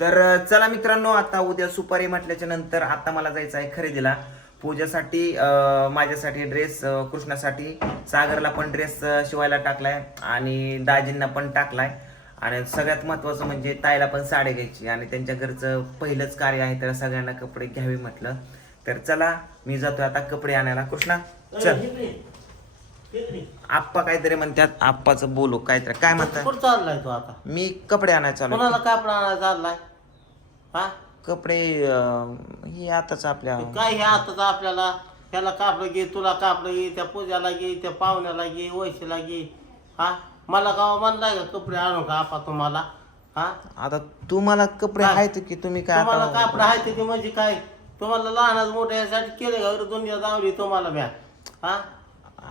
तर चला मित्रांनो आता उद्या सुपारी म्हटल्याच्या नंतर आता मला जायचं आहे खरेदीला. पूजेसाठी माझ्यासाठी ड्रेस कृष्णासाठी. सागरला पण ड्रेस शिवायला टाकलाय आणि दाजींना पण टाकलाय. आणि सगळ्यात महत्वाचं म्हणजे ताईला पण साडी घ्यायची आणि त्यांच्या घरचं पहिलंच कार्य आहे तर सगळ्यांना कपडे घ्यावे म्हटलं. तर चला मी जातोय आता कपडे आणायला. कृष्णा चल. आप्पा काहीतरी म्हणतात आप्पाचं बोलू काहीतरी. काय म्हणतात? कुठं चाललाय तू आता? मी कपडे आणायला चालू कोणाला कापड आणायला चाललाय? हा? कपडे अं, हे आताच आपल्या काय हे आताच आपल्याला? ह्याला कापड घे तुला कापड घे त्या पूजाला घे त्या पाहुण्याला घे वैशीला घे. हा? मला का म्हणलाय का कपडे आणू का आपा तुम्हाला? हा? आता तुम्हाला कपडे काय? आहेत की तुम्ही काय तुम्हाला आता कापड आहे ते म्हणजे काय? तुम्हाला लहानच मोठ्या यासाठी केले का? दुनिया दावली तुम्हाला म्या. हा?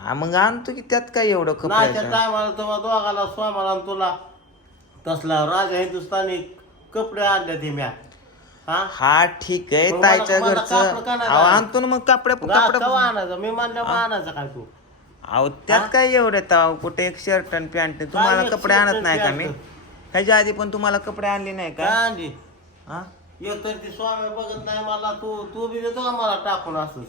हा, मग आणतो की त्यात काय एवढं नाही त्या टायमाला दोघाला स्वामाला आणि तुला. तसला राजा हिंदुस्थानी कपडे आणले ते म्या. हा? हा ठीक आहे मग मला- ताईच्या मला घरचं. कापड अहो? आणतो ना मग कपडे गा- कपडे. कवा आणायचं. मी म्हणलं मग आणायचं काय तू? अहो त्यात काय एवढं ताव? कुठे एक शर्ट आणि पॅन्ट तुम्हाला एक कपडे shirt आणत आणि नाही का pant? मी? ह्याच्या आधी पण तुम्हाला कपडे आणले नाही काय का आणली? हा? एक तर ती स्वामी बघत नाही मला तू तू बी देतो का मला टाकून असं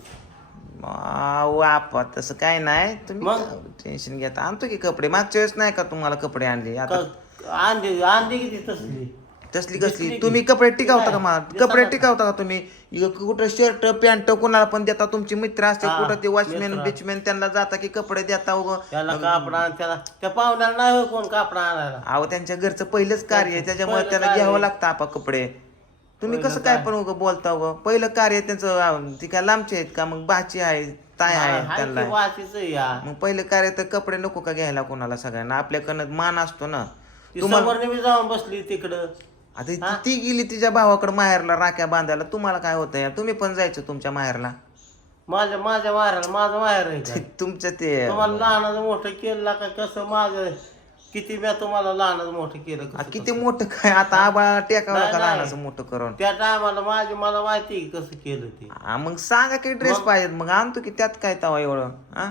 आपा तसं काय नाही. तुम्ही मग? टेन्शन घेता. आणतो की कपडे. मागच्या वेळेस नाही का तुम्हाला कपडे आणले? आता क- आणली आणली किती तसली? कसली? तुम्ही कपडे टिकावता का मला? कपडे? टिकावता का तुम्ही? कुठं शर्ट पॅन्ट कोणाला पण देता. तुमचे मित्र असते कुठं ते वॉचमॅन. बिचमॅन त्यांना जाता की कपडे देता त्याला कापड त्याला त्या पाहुण्याला नाही कोण कापड आणायला. अहो त्यांच्या घरचं पहिलंच कार्य आहे. त्याच्यामुळे त्याला घ्यावं. लागतं आपा कपडे. तुम्ही कसं काय. पण उग बोलता उग? पहिलं कार्य त्यांचं अं, ती काय लांबचे आहेत का? मग बाची आहे ताय आहे त्यांना. वाचीच या. मग पहिलं कार्य तर कपडे नको का घ्यायला कोणाला सगळ्यांना? आपल्याकडनं मान असतो ना. ती तुम्हाला समोरने बी जाऊन बसली तिकडं. आता ती- ती गेली तिच्या भावाकडे माहेरला राख्या बांधायला. तुम्हाला काय होतं तुम्ही पण जायचं तुमच्या माहेरला. माझ्या माझ्या माहेराला माझं माहेर आहे का? तुमचं ते तुम्हाला लहानाचं मोठं केलं का? कसं माझं किती मी तुम्हाला लहानाचं मोठं केलं आ, कसं? किती मोठं काय? आता आबा टेकावं नाही, का नाही. लहानाचं मोठं करून? त्या टायमाला माझी मला माहिती आहे की कसं केलं ते. हा, मग सांगा की ड्रेस पाहिजेत. मग आणतो की त्यात काय तवा एवढं हा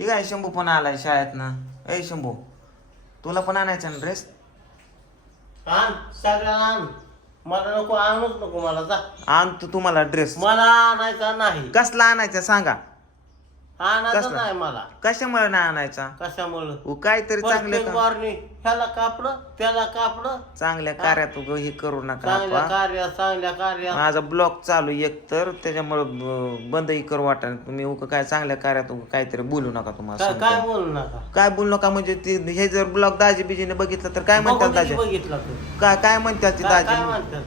हे काय शंभू पण आलाय शाळेत ना ए शंभू तुला पण आणायचा ना ड्रेस आण सगळ्याला आण. मला नको आणूच नको मला जा. आणतो तुम्हाला ड्रेस मला आणायचा नाही. कसला आणायचा सांगा. आणायचा कसला? नाही मला. कशामुळे नाही आणायचा? कशामुळं? उ, काहीतरी चांगले प्रत्येक ह्याला कापड त्याला कापड. चांगल्या कार्यात उग हे करू नका चांगल्या आपा. कार्यात चांगल्या कार्यात. माझा ब्लॉग चालू एक तर त्याच्यामुळे बंदही करू वाटा तुम्ही उग काय चांगल्या कार्यात उगा काहीतरी बोलू नका तुम्हाला काय काय सांगतो. बोलू नका? काय बोलू नका म्हणजे ती हे जर ब्लॉग दाजी बिजीने बघितलं तर काय म्हणतात बघून दाजी? किती बघितला तू काय काय म्हणतात ती काय काय दाजी म्हणतात?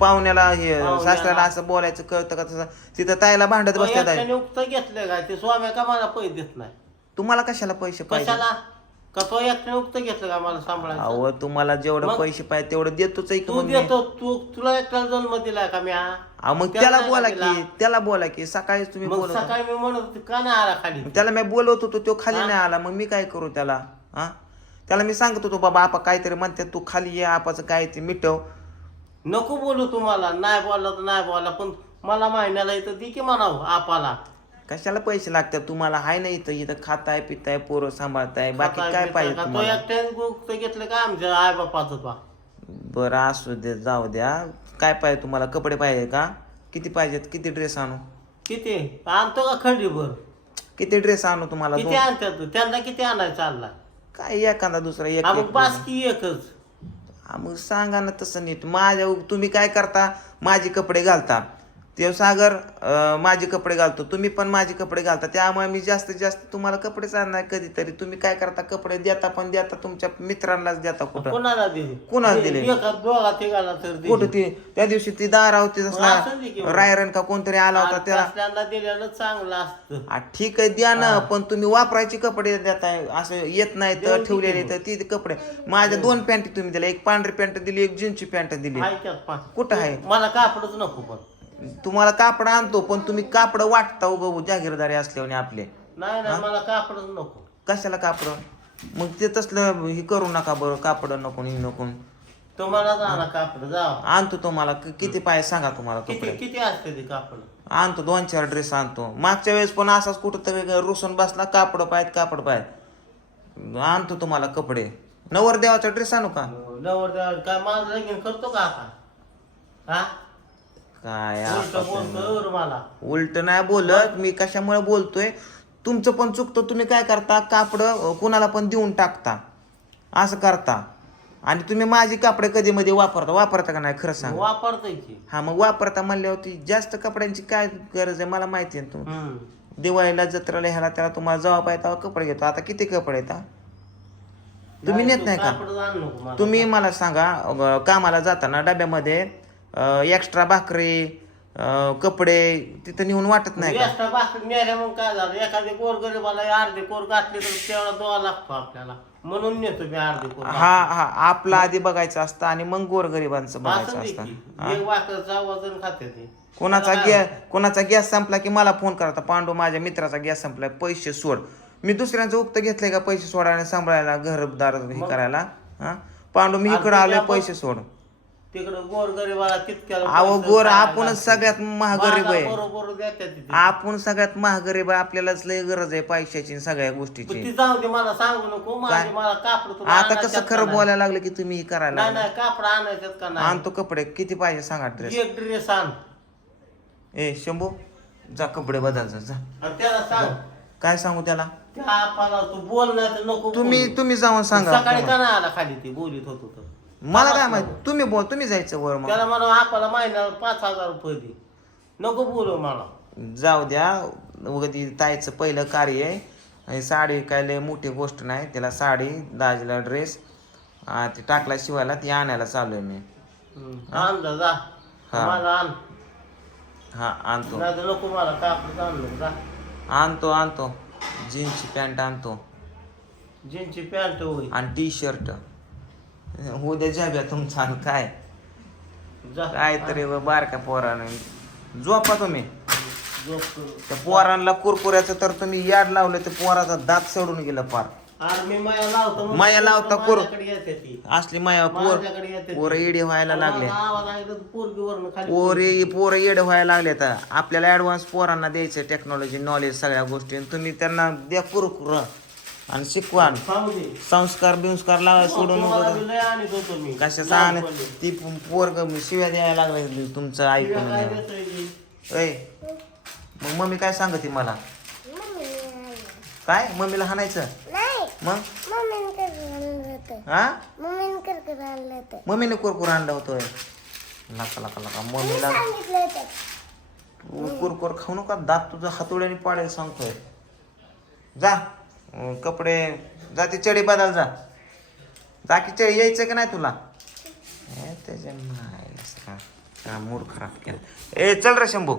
पाहुण्याला हे पाहुण्याला. सासऱ्याला असं बोलायचं कळतं का तसं तिथं ताईला भांडत बसतात एकट्याने घेतले काय ते स्वाम्या का मला पैसे देत नाही तुम्हाला कशाला पैसे पाहिजे कशाला का तो एकट्याने उक्त घेतलं का मला सांभाळायचं अहो तुम्हाला जेवढं मग? पैसे पाहिजे तेवढं देतोच आहे की तू मग मी. देतो तू तुला एकट्याला जन्म दिलाय का मी? अहो, मग त्याला नाही बोला दिला. की त्याला बोला की सकाळीच तुम्ही मग होता. सकाळी मी म्हणत होते का नाही आला खाली त्याला मी बोलवत होतो तो खाली हा? नाही आला मग मी काय करू त्याला हा त्याला मी सांगत होतो बाबा आपा काहीतरी म्हणते तू खाली ये आपाचं काय ते मिटव नको बोलू तुम्हाला नाही बोलला तर नाही बोला पण मला महिन्याला इथं दे की म्हणावं आपाला. कशाला पैसे लागतात? तुम्हाला हाय ना इथं इथं खाताय पिताय पोरं सांभाळताय बाकी काय पाहिजे का? तो तुम्हाला? एकट्याने उक्त घेतलं का आमच्या आई बापाचं पा बरं असू दे जाऊ द्या. काय पाहिजे तुम्हाला? कपडे पाहिजे का? किती पाहिजेत? किती ड्रेस आणू? किती? आणतो का खंडीभर? किती ड्रेस आणू तुम्हाला? किती दोन. आणतात? त्यांना किती आणायचं चालला काय एखादा दुसरा एक हा एक बास की एकच. मग सांगा ना तसं नीट. माझ्या तुम्ही काय करता? माझे कपडे घालता. ते सागर माझे कपडे घालतो. तुम्ही पण माझे कपडे घालता. त्यामुळे मी जास्तीत जास्त तुम्हाला कपडेच आणणार कधीतरी. तुम्ही काय करता? कपडे देता पण देता तुमच्या मित्रांनाच देता कुठं? कोणाला दिली? कोणाला दिले? एका दोघा तिघाला तर दिली. कुठं ती? त्या दिवशी ती दारा होती असं दे की तसला मग. रायरन का कोणतरी आला होता त्याला. तसल्यांना दिलेलं चांगलं असतं. ठीक आहे द्या ना पण तुम्ही वापरायचे कपडे देताय. असं येत नाही तर ठेवलेले तर ती कपडे. माझ्या दोन पॅन्ट तुम्ही दिल्या. एक पांढरी पॅन्ट दिली एक जीन्सची पॅन्ट दिली. ऐकत कुठं आहे? मला कापडच नको पण. तुम्हाला कापड आणतो पण तुम्ही कापड वाटता उग जागीरदारी असल्याने आपले. नाही नाही मला कापडच नको. कशाला कापड? मग ते तसलं हे करू नका बरं कापड नको हे नको. तुम्हाला जाणार कापड जावा. आणतो तुम्हाला क- किती पाहिजे सांगा तुम्हाला किती कपडे? किती असते ते कापड? आणतो दोन चार ड्रेस आणतो. मागच्या वेळेस पण असाच कुठं तरी रुसून बसला कापड पाहिजे कापड पाहिजे आणतो तुम्हाला कपडे. नवर देवाचा ड्रेस आणू का? नवर काय माझं लगीन करतो का आता? हा? काय उलट आता बोलतोय बरं मला. उलट नाही बोलत मी कशामुळे बोलतोय? तुमचं पण चुकतं तुम्ही काय करता? कापड कुणाला पण देऊन टाकता. असं करता. आणि तुम्ही माझी कापडे कधी मध्ये वापरता? वापरता का नाही? खरं सांग. वापरतोय की. हा मग वापरता म्हणल्यावरती जास्त कपड्यांची काय गरज आहे? मला माहिती आहे तू हम्म. दिवाळीला जत्रेला ह्याला त्याला तुम्हाला जवाब आहे तेव्हा कपडे घेतो. आता किती कपडे आहेत हा? तुम्ही नेत नाही का? कापड आण नको मला. तुम्ही मला सांगा अं, कामाला जाताना डब्यामध्ये एक्स्ट्रा भाकरी कपडे तिथं नेऊन वाटत नाही का? एक्स्ट्रा भाकरी नेल्या मग काय झालं? एखादी कोर गरीबाला अर्धे कोर घातले तर तेवढा लागतो आपल्याला. म्हणून नेतो मी अर्धे कोर हा हा. आपला आधी बघायचं असतं आणि मग गोरगरिबांचं बघायचं असतं. एक वजन खाते ते. कोणाचा गॅस कोणाचा गॅस संपला की मला फोन करता पांडू माझ्या मित्राचा गॅस संपलाय. पैसे सोड. मी दुसऱ्यांचं उक्त घेतलंय का पैसे सोडायला सांभाळायला घरदार हे करायला? हा? पांडू मी इकडं आलोय पैसे सोड. तिकडं गोर गरीबाला अहो गोर आपणच. सगळ्यात महागरीब आहे. बरोबर देतात तिथे. आपण सगळ्यात महागरीब आहे आपल्यालाच लय गरज आहे पैशाची आणि सगळ्या पण गोष्टीची ती जाऊ दे मला सांगू नको. माझे मला कापड तुला आता आणायच्यात कसं का खरं नाही? बोलायला लागलं की तुम्ही हे करायला नाही नाही कापड आणायच्यात का नाही? आणतो कपडे. किती पाहिजे सांगा ड्रेस एक ड्रेस आण. ए शंभू जा कपडे बदल जा जा. आणि त्याला सांग. काय सांगू त्याला? त्या तू बोल नाही तर नको तुम्ही बोलू. तुम्ही जाऊन सांगा. सकाळी का नाही आला खाली? ती बोलीत होतो तर. मला काय माहिती? तुम्ही बोल तुम्ही जायचं वर मग. त्याला म्हणा आपल्याला महिन्याला पाच हजार रुपये दे. नको बोलू मला. जाऊ द्या. उगती ताईचं पहिलं कार्य आहे. आणि साडी काय लय मोठी गोष्ट नाही. त्याला साडी दाजीला ड्रेस ते टाकला शिवायला ती आणायला चालू आहे मी. आण जा जा. हा. मला आण. हा आणतो. नाही तर नको मला आणलं जा. आणतो आणतो. जीन्सची पॅन्ट आणतो. जीन्सची पॅन्ट होई आणि टी शर्ट उद्या जाब्या तुमचा आणि काय? जा. काय तरी बारका पोराने. झोपा तुम्ही. त्या पोरांना कुरकुऱ्याचं तर तुम्ही याड लावलं तर पोराचा दात सोडून गेला पार माया लावतो म्हणून माया लावता कुर- माझ्याकडे येते ती असली माया पोर माझ्याकडे येते ती. पोरं येडे व्हायला लागले. माझा आवाज आहे तर पोरगीवरनं खाली पोरे पोरं येडे व्हायला लागले तर आपल्याला ऍडव्हान्स पोरांना द्यायचं टेक्नॉलॉजी नॉलेज सगळ्या गोष्टी. आणि तुम्ही त्यांना द्या कुरकुर. आणि शिकवा सांगू दे. संस्कार बिंस्कार लावा सोडून तुम्हाला नको बी लय आणत होतो मी. कशाचा आणि लहानपणी. ती पोरग शिव्या द्यायला लागले तुमचं शिव्या ऐकून देतोय मी? ऐ मग मम्मी काय सांगते मला? काय? मम्मीला हाणायचं? नाही. मग? मम्मीने कर आणलं होतं. हा? मम्मीने कर कर आणलं होतं. मम्मीने कुरकुर आणलं होतोय लका लका लका. मम्मीला होतं. कुरकुर खाऊ नका. दात तुझं हातोड्याने पाडेल सांगतोय. जा. कपडे जा ती चढी बदल जा. जा की चढी यायचं का नाही तुला? त्याच्या मूड खराब केला. ए चल रे शंभू.